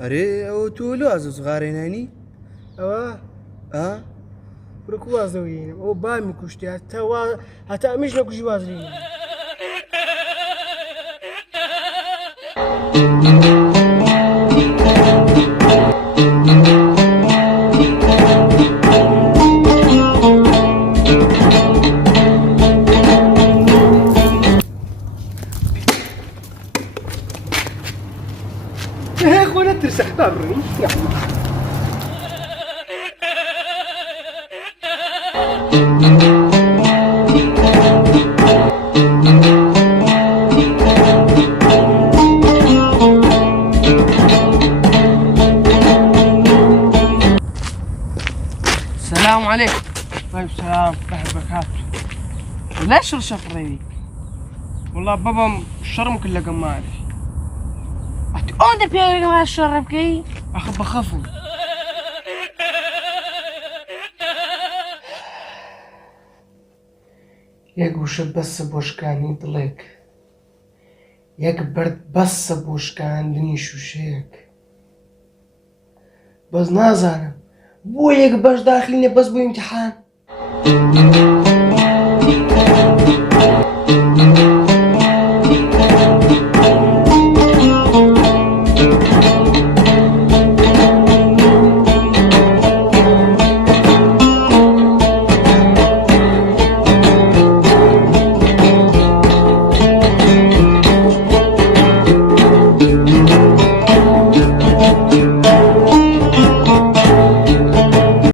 أري أو تولو أزو صغارين هني بركو وازوين او بامي كشتي حتى مش لك شي وازلين هيك ولا ترسخ بابرني السلام عليكم. وعليكم السلام ورحمة الله وبركاته. ليش رشق ريبي؟ والله بابا الشرم كله قماري. أنت بيجي مع الشرب كي؟ أخاف بخافه. يك وش بس بوشكان يطلق يك برد بس بوشكان دنيش وشيك بس نازانم بو يك باش داخلين بس بو امتحان